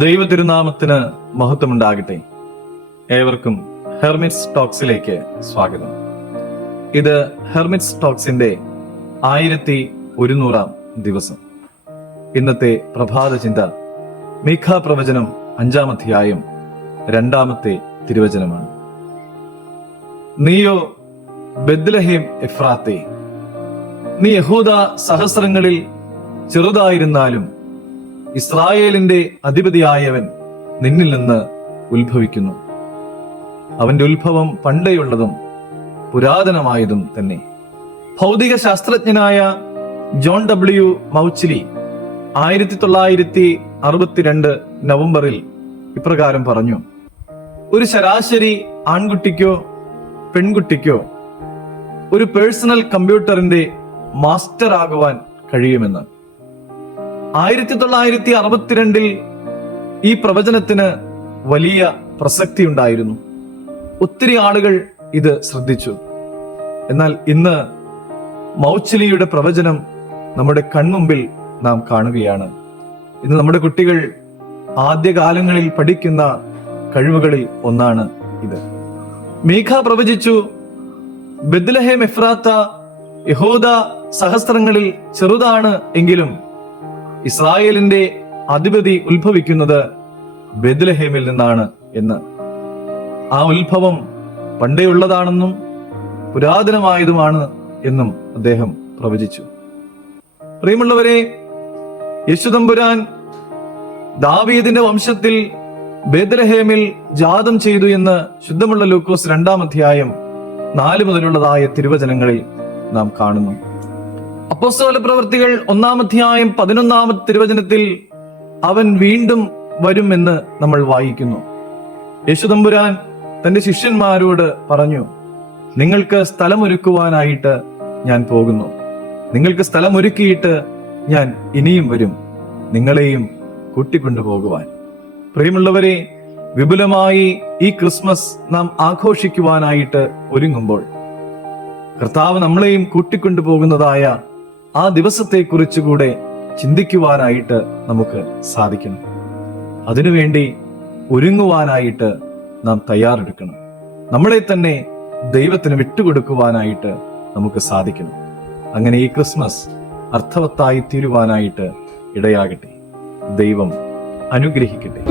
ദൈവ തിരുനാമത്തിന് മഹത്വമുണ്ടാകട്ടെ. ഏവർക്കും ഹെർമിറ്റ്സ് ടോക്സിലേക്ക് സ്വാഗതം. ഇത് ഹെർമിറ്റ്സ് ടോക്സിന്റെ 1100-ാം ദിവസം. ഇന്നത്തെ പ്രഭാത ചിന്ത മീഖാ പ്രവചനം 5-ാം അധ്യായം 2-ാമത്തെ തിരുവചനമാണ്. നീയോ ബെത്ലഹേം എഫ്രാത്തേ, നീ യഹൂദ സഹസ്രങ്ങളിൽ ചെറുതായിരുന്നാലും ഇസ്രായേലിന്റെ അധിപതിയായവൻ നിന്നിൽ നിന്ന് ഉത്ഭവിക്കുന്നു. അവന്റെ ഉത്ഭവം പണ്ടേയുള്ളതും പുരാതനമായതും തന്നെ. ഭൗതിക ശാസ്ത്രജ്ഞനായ ജോൺ ഡബ്ല്യു മൗച്ചിലി 1962 നവംബറിൽ ഇപ്രകാരം പറഞ്ഞു: ഒരു ശരാശരി ആൺകുട്ടിക്കോ പെൺകുട്ടിക്കോ ഒരു പേഴ്സണൽ കമ്പ്യൂട്ടറിന്റെ മാസ്റ്റർ ആകുവാൻ കഴിയുമെന്ന്. 1962 ഈ പ്രവചനത്തിന് വലിയ പ്രസക്തി ഉണ്ടായിരുന്നു. ഒത്തിരി ആളുകൾ ഇത് ശ്രദ്ധിച്ചു. എന്നാൽ ഇന്ന് മൗച്ചിലിയുടെ പ്രവചനം നമ്മുടെ കൺമുമ്പിൽ നാം കാണുകയാണ്. ഇന്ന് നമ്മുടെ കുട്ടികൾ ആദ്യകാലങ്ങളിൽ പഠിക്കുന്ന കഴിവുകളിൽ ഒന്നാണ് ഇത്. മീഖാ പ്രവചിച്ചു, ബെത്ലഹേം എഫ്രാത്ത യഹൂദ സഹസ്രങ്ങളിൽ ചെറുതാണ് എങ്കിലും ഇസ്രായേലിന്റെ അധിപതി ഉത്ഭവിക്കുന്നത് ബെത്ലഹേമിൽ നിന്നാണ് എന്ന്. ആ ഉത്ഭവം പണ്ടേയുള്ളതാണെന്നും പുരാതനമായതുമാണ് എന്നും അദ്ദേഹം പ്രവചിച്ചു. പ്രിയമുള്ളവരെ, യേശുതമ്പുരാൻ ദാവീദിന്റെ വംശത്തിൽ ബെത്ലഹേമിൽ ജാതം ചെയ്തു എന്ന് ശുദ്ധമുള്ള ലൂക്കോസ് 2-ാം അധ്യായം 4 മുതലുള്ളതായ തിരുവചനങ്ങളിൽ നാം കാണുന്നു. അപ്പോസ്തല പ്രവൃത്തികൾ 1-ാം അധ്യായം 11-ാമത്തെ തിരുവചനത്തിൽ അവൻ വീണ്ടും വരും എന്ന് നമ്മൾ വായിക്കുന്നു. യേശുതമ്പുരാൻ തന്റെ ശിഷ്യന്മാരോട് പറഞ്ഞു, നിങ്ങൾക്ക് സ്ഥലമൊരുക്കുവാനായിട്ട് ഞാൻ പോകുന്നു. നിങ്ങൾക്ക് സ്ഥലമൊരുക്കിയിട്ട് ഞാൻ ഇനിയും വരും, നിങ്ങളെയും കൂട്ടിക്കൊണ്ടുപോകുവാൻ. പ്രിയമുള്ളവരെ, വിപുലമായി ഈ ക്രിസ്മസ് നാം ആഘോഷിക്കുവാനായിട്ട് ഒരുങ്ങുമ്പോൾ കർത്താവ് നമ്മളെയും കൂട്ടിക്കൊണ്ടുപോകുന്നതായ ആ ദിവസത്തെക്കുറിച്ചുകൂടെ ചിന്തിക്കുവാനായിട്ട് നമുക്ക് സാധിക്കണം. അതിനുവേണ്ടി ഒരുങ്ങുവാനായിട്ട് നാം തയ്യാറെടുക്കണം. നമ്മളെ തന്നെ ദൈവത്തിന് വിട്ടുകൊടുക്കുവാനായിട്ട് നമുക്ക് സാധിക്കണം. അങ്ങനെ ഈ ക്രിസ്മസ് അർത്ഥവത്തായി തീരുവാനായിട്ട് ഇടയാകട്ടെ. ദൈവം അനുഗ്രഹിക്കട്ടെ.